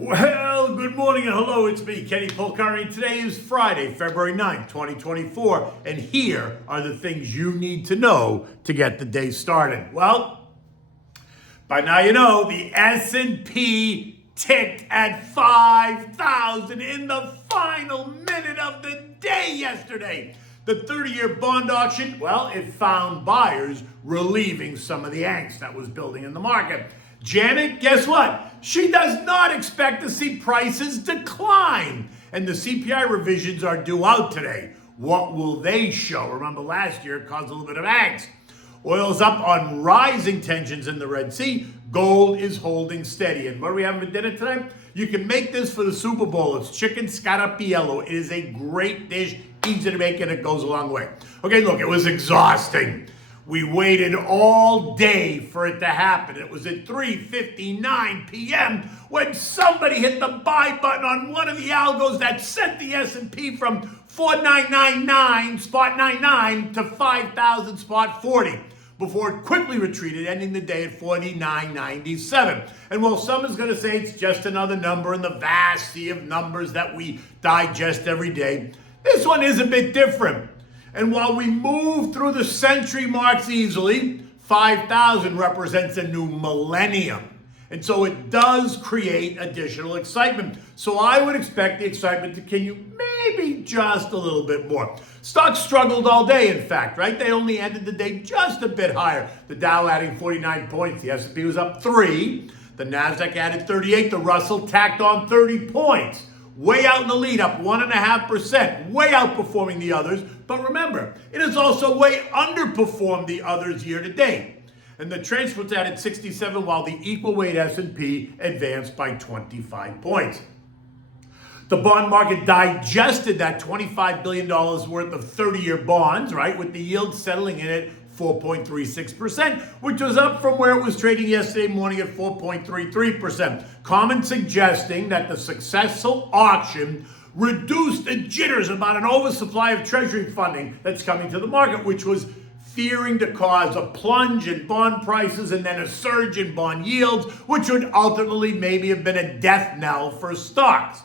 Well, good morning and hello, it's me, Kenny Polcari. Today is Friday, February 9th, 2024, and here are the things you need to know to get the day started. Well, by now you know the S&P ticked at 5,000 in the final minute of the day yesterday. The 30-year bond auction, well, it found buyers relieving some of the angst that was building in the market. Janet, guess what? She does not expect to see prices decline. And the CPI revisions are due out today. What will they show? Remember last year it caused a little bit of angst. Oil's up on rising tensions in the Red Sea. Gold is holding steady. And what are we having for dinner tonight? You can make this for the Super Bowl. It's chicken Scarpiella. It is a great dish, easy to make, and it goes a long way. Okay, look, it was exhausting. We waited all day for it to happen. It was at 3:59 p.m. when somebody hit the buy button on one of the algos that sent the S&P from 4,999 spot 99 to 5,000 spot 40 before it quickly retreated, ending the day at 49.97. And while some is going to say it's just another number in the vast sea of numbers that we digest every day, this one is a bit different. And while we move through the century marks easily, 5,000 represents a new millennium. And so it does create additional excitement. So I would expect the excitement to continue maybe just a little bit more. Stocks struggled all day, in fact, right? They only ended the day just a bit higher. The Dow adding 49 points. The S&P was up 3. The NASDAQ added 38. The Russell tacked on 30 points. Way out in the lead, up 1.5%, way outperforming the others. But remember, it has also way underperformed the others year to date. And the transports added 67, while the equal weight S&P advanced by 25 points. The bond market digested that $25 billion worth of 30-year bonds, right, with the yield settling in at 4.36%, which was up from where it was trading yesterday morning at 4.33%. Common suggesting that the successful auction reduced the jitters about an oversupply of treasury funding that's coming to the market, which was fearing to cause a plunge in bond prices and then a surge in bond yields, which would ultimately maybe have been a death knell for stocks.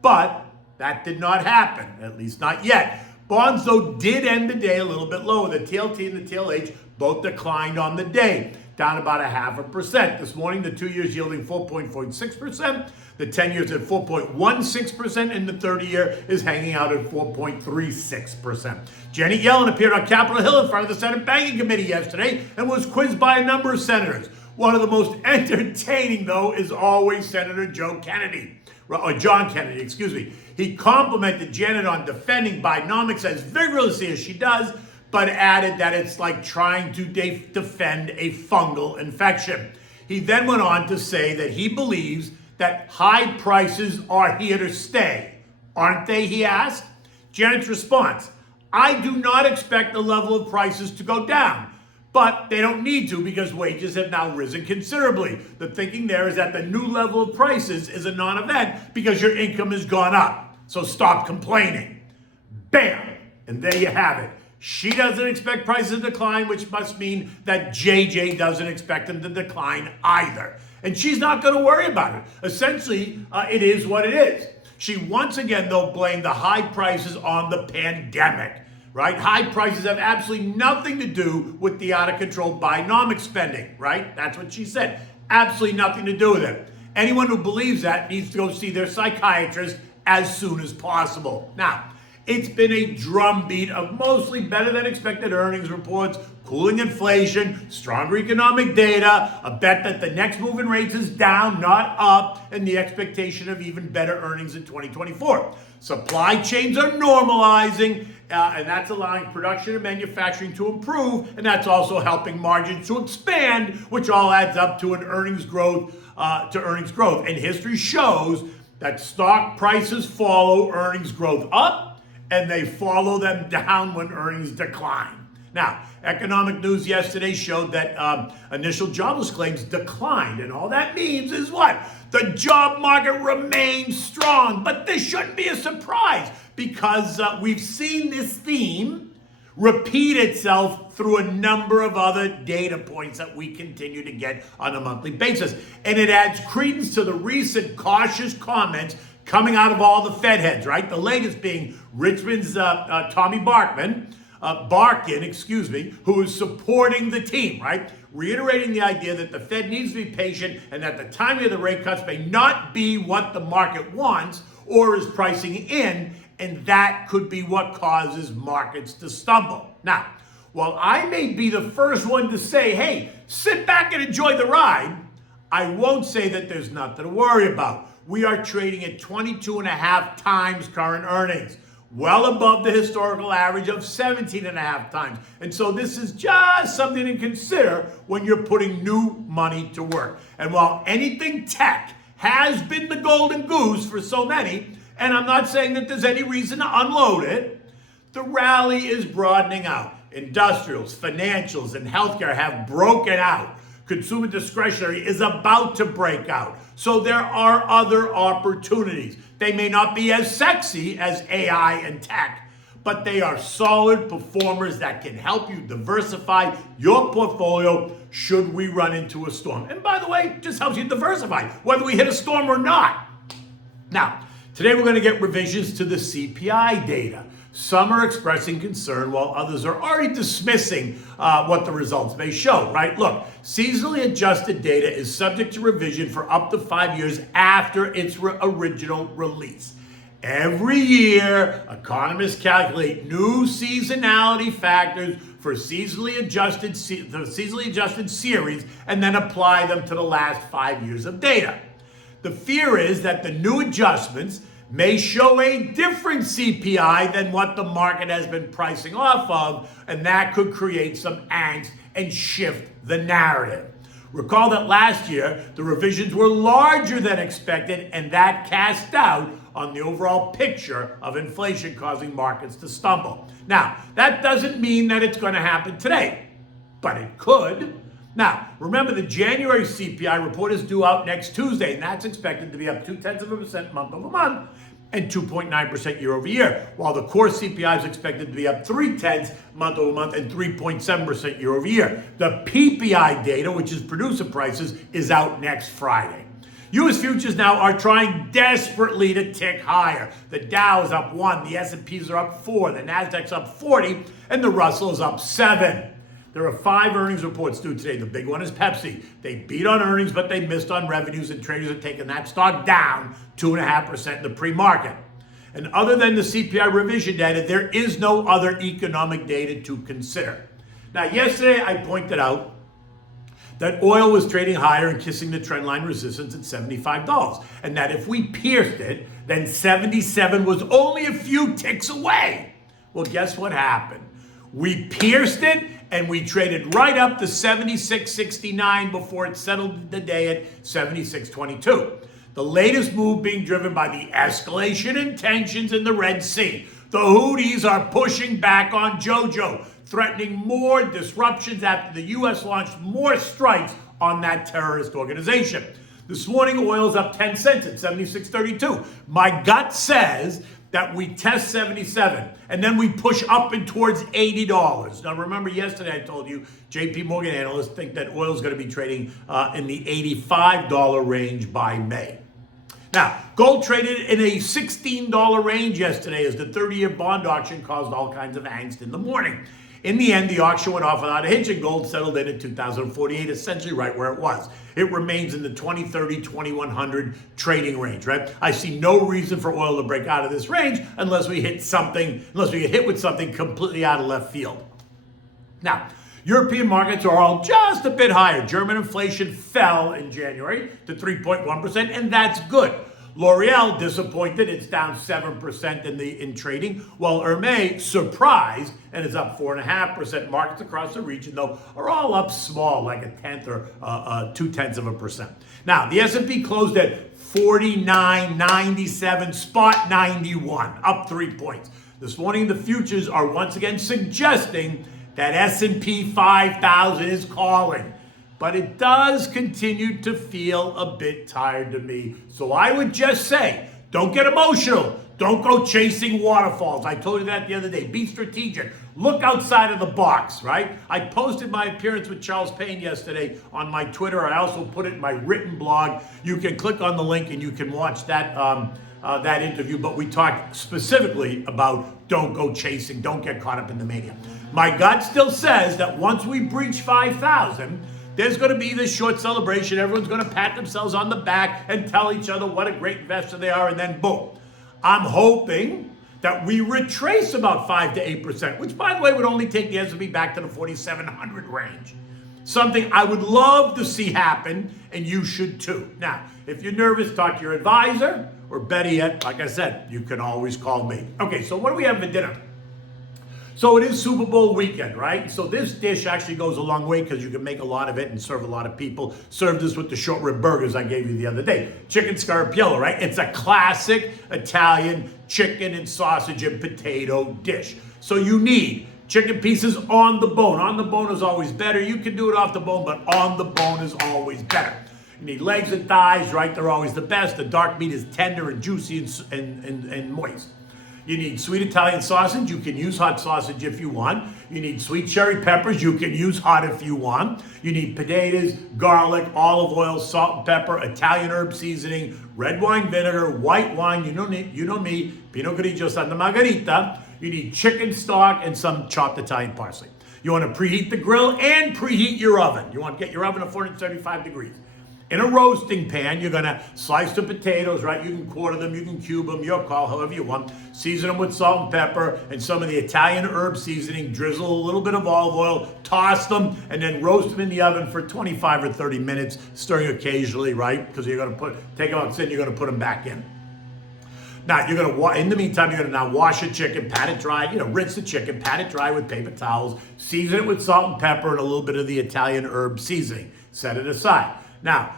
But that did not happen, at least not yet. Bonds, though, did end the day a little bit lower. The TLT and the TLH both declined on the day, down about 0.5%. This morning, the 2 years yielding 4.46%, the 10 years at 4.16%, and the 30-year is hanging out at 4.36%. Janet Yellen appeared on Capitol Hill in front of the Senate Banking Committee yesterday and was quizzed by a number of senators. One of the most entertaining, though, is always Senator John Kennedy. He complimented Janet on defending Bidenomics as vigorously as she does, but added that it's like trying to defend a fungal infection. He then went on to say that he believes that high prices are here to stay. Aren't they, he asked? Janet's response: I do not expect the level of prices to go down. But they don't need to because wages have now risen considerably. The thinking there is that the new level of prices is a non-event because your income has gone up. So stop complaining. Bam! And there you have it. She doesn't expect prices to decline, which must mean that JJ doesn't expect them to decline either. And she's not going to worry about it. Essentially, it is what it is. She once again, though, blamed the high prices on the pandemic. Right? High prices have absolutely nothing to do with the out-of-control Bidenomics spending, right? That's what she said. Absolutely nothing to do with it. Anyone who believes that needs to go see their psychiatrist as soon as possible. Now, it's been a drumbeat of mostly better than expected earnings reports, cooling inflation, stronger economic data, a bet that the next move in rates is down, not up, and the expectation of even better earnings in 2024. Supply chains are normalizing, and that's allowing production and manufacturing to improve, and that's also helping margins to expand, which all adds up to an earnings growth. And history shows that stock prices follow earnings growth up, and they follow them down when earnings decline. Now, economic news yesterday showed that initial jobless claims declined, and all that means is what? The job market remains strong, but this shouldn't be a surprise because we've seen this theme repeat itself through a number of other data points that we continue to get on a monthly basis. And it adds credence to the recent cautious comments coming out of all the Fed heads, right? The latest being Richmond's Tommy Barkin, who is supporting the team, right? Reiterating the idea that the Fed needs to be patient and that the timing of the rate cuts may not be what the market wants or is pricing in, and that could be what causes markets to stumble. Now, while I may be the first one to say, hey, sit back and enjoy the ride, I won't say that there's nothing to worry about. We are trading at 22.5 times current earnings, well above the historical average of 17.5 times. And so this is just something to consider when you're putting new money to work. And while anything tech has been the golden goose for so many, and I'm not saying that there's any reason to unload it, the rally is broadening out. Industrials, financials, and healthcare have broken out. Consumer discretionary is about to break out. So there are other opportunities. They may not be as sexy as AI and tech, but they are solid performers that can help you diversify your portfolio should we run into a storm. And by the way, it just helps you diversify, whether we hit a storm or not. Now, today we're going to get revisions to the CPI data. Some are expressing concern while others are already dismissing what the results may show, right? Look, seasonally adjusted data is subject to revision for up to 5 years after its original release. Every year, economists calculate new seasonality factors for the seasonally adjusted series and then apply them to the last 5 years of data. The fear is that the new adjustments may show a different CPI than what the market has been pricing off of, and that could create some angst and shift the narrative. Recall that last year, the revisions were larger than expected, and that cast doubt on the overall picture of inflation causing markets to stumble. Now, that doesn't mean that it's going to happen today, but it could. Now, remember the January CPI report is due out next Tuesday, and that's expected to be up 0.2% month over month and 2.9% year over year, while the core CPI is expected to be up 0.3% month over month and 3.7% year over year. The PPI data, which is producer prices, is out next Friday. U.S. futures now are trying desperately to tick higher. The Dow is up 1, the S&Ps are up 4, the Nasdaq's up 40, and the Russell is up 7. There are 5 earnings reports due today. The big one is Pepsi. They beat on earnings, but they missed on revenues, and traders are taking that stock down 2.5% in the pre-market. And other than the CPI revision data, there is no other economic data to consider. Now, yesterday I pointed out that oil was trading higher and kissing the trendline resistance at $75, and that if we pierced it, then 77 was only a few ticks away. Well, guess what happened? We pierced it, and we traded right up to 76.69 before it settled the day at 76.22. The latest move being driven by the escalation in tensions in the Red Sea. The Houthis are pushing back on JoJo, threatening more disruptions after the U.S. launched more strikes on that terrorist organization. This morning, oil's up 10 cents at 76.32. My gut says that we test 77 and then we push up and towards $80. Now remember, yesterday I told you JP Morgan analysts think that oil is going to be trading in the $85 range by May. Now, gold traded in a $16 range yesterday as the 30-year bond auction caused all kinds of angst in the morning. In the end, the auction went off without a hitch, and gold settled in at $2,048, essentially right where it was. It remains in the 2030, 2100 trading range, right? I see no reason for oil to break out of this range unless we get hit with something completely out of left field. Now, European markets are all just a bit higher. German inflation fell in January to 3.1%, and that's good. L'Oreal disappointed, it's down 7% in trading, while Hermes surprised and is up 4.5%. Markets across the region, though, are all up small, like 1/10 or 0.2%. Now, the S&P closed at 49.97, spot 91, up 3 points. This morning, the futures are once again suggesting that S&P 5,000 is calling. But it does continue to feel a bit tired to me. So I would just say, Don't get emotional. Don't go chasing waterfalls. I told you that the other day. Be strategic. Look outside of the box, right? I posted my appearance with Charles Payne yesterday on my Twitter. I also put it in my written blog. You can click on the link and you can watch that that interview. But we talked specifically about don't go chasing. Don't get caught up in the mania. My gut still says that once we breach 5,000, there's going to be this short celebration. Everyone's going to pat themselves on the back and tell each other what a great investor they are. And then boom. I'm hoping that we retrace about 5 to 8%, which, by the way, would only take the S&P back to the 4,700 range. Something I would love to see happen, and you should too. Now, if you're nervous, talk to your advisor, or better yet, like I said, you can always call me. Okay, so what do we have for dinner? So it is Super Bowl weekend, right? So this dish actually goes a long way because you can make a lot of it and serve a lot of people. Serve this with the short rib burgers I gave you the other day. Chicken Scarpiella, right? It's a classic Italian chicken and sausage and potato dish. So you need chicken pieces on the bone. On the bone is always better. You can do it off the bone, but on the bone is always better. You need legs and thighs, right? They're always the best. The dark meat is tender and juicy and moist. You need sweet Italian sausage. You can use hot sausage if you want. You need sweet cherry peppers. You can use hot if you want. You need potatoes, garlic, olive oil, salt and pepper, Italian herb seasoning, red wine vinegar, white wine. You know me, Pinot Grigio Santa Margherita. You need chicken stock and some chopped Italian parsley. You want to preheat the grill and preheat your oven. You want to get your oven to 475 degrees. In a roasting pan, you're going to slice the potatoes, right? You can quarter them, you can cube them, your call, however you want. Season them with salt and pepper and some of the Italian herb seasoning. Drizzle a little bit of olive oil, toss them, and then roast them in the oven for 25 or 30 minutes, stirring occasionally, right? Because you're going to take them out, you're going to put them back in. Now, you're going to, in the meantime, you're going to now wash the chicken, pat it dry, rinse the chicken, pat it dry with paper towels, season it with salt and pepper and a little bit of the Italian herb seasoning. Set it aside. Now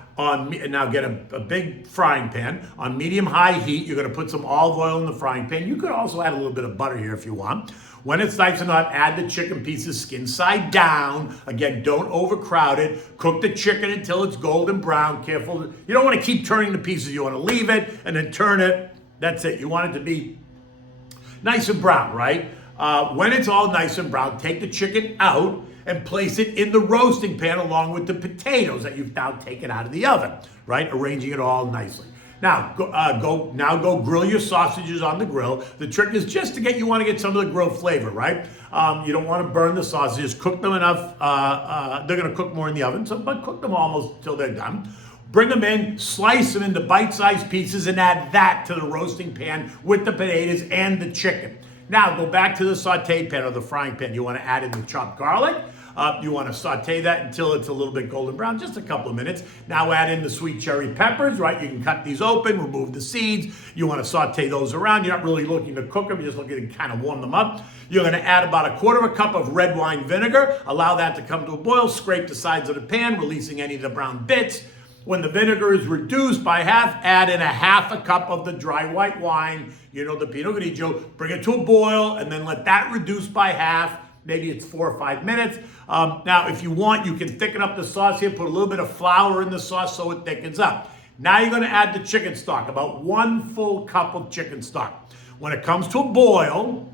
get a big frying pan on medium-high heat. You're going to put some olive oil in the frying pan. You could also add a little bit of butter here if you want. When it's nice and hot, add the chicken pieces skin side down. Again, don't overcrowd it. Cook the chicken until it's golden brown. Careful. You don't want to keep turning the pieces. You want to leave it and then turn it. That's it. You want it to be nice and brown, right? When it's all nice and brown, take the chicken out and place it in the roasting pan along with the potatoes that you've now taken out of the oven, right? Arranging it all nicely. Now, go grill your sausages on the grill. The trick is just you want to get some of the grill flavor, right? You don't want to burn the sausages. Cook them enough. They're going to cook more in the oven, but cook them almost till they're done. Bring them in, slice them into bite-sized pieces, and add that to the roasting pan with the potatoes and the chicken. Now, go back to the saute pan or the frying pan. You want to add in the chopped garlic. You want to saute that until it's a little bit golden brown, just a couple of minutes. Now add in the sweet cherry peppers, right? You can cut these open, remove the seeds. You want to saute those around. You're not really looking to cook them. You're just looking to kind of warm them up. You're going to add about 1/4 cup of red wine vinegar. Allow that to come to a boil. Scrape the sides of the pan, releasing any of the brown bits. When the vinegar is reduced by half, add in 1/2 cup of the dry white wine, the Pinot Grigio. Bring it to a boil and then let that reduce by half. Maybe it's 4 or 5 minutes. Now, if you want, you can thicken up the sauce here. Put a little bit of flour in the sauce so it thickens up. Now you're going to add the chicken stock, about 1 full cup of chicken stock. When it comes to a boil,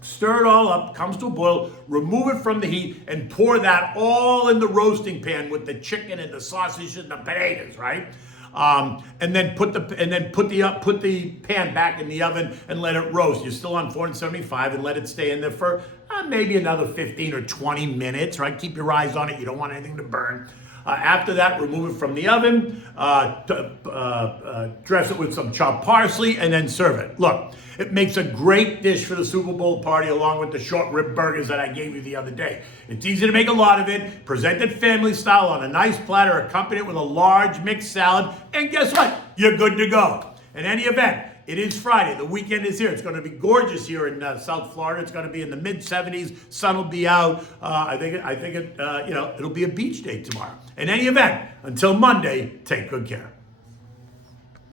stir it all up, comes to a boil, remove it from the heat, and pour that all in the roasting pan with the chicken and the sausage and the potatoes, right? And then put the pan back in the oven and let it roast. You're still on 475 and let it stay in there for maybe another 15 or 20 minutes, right? Keep your eyes on it. You don't want anything to burn. After that, remove it from the oven, dress it with some chopped parsley, and then serve it. Look, it makes a great dish for the Super Bowl party along with the short rib burgers that I gave you the other day. It's easy to make a lot of it, present it family style on a nice platter, accompany it with a large mixed salad, and guess what? You're good to go. In any event, it is Friday. The weekend is here. It's going to be gorgeous here in South Florida. It's going to be in the mid-70s. Sun will be out. I think it'll be a beach day tomorrow. In any event, until Monday, take good care.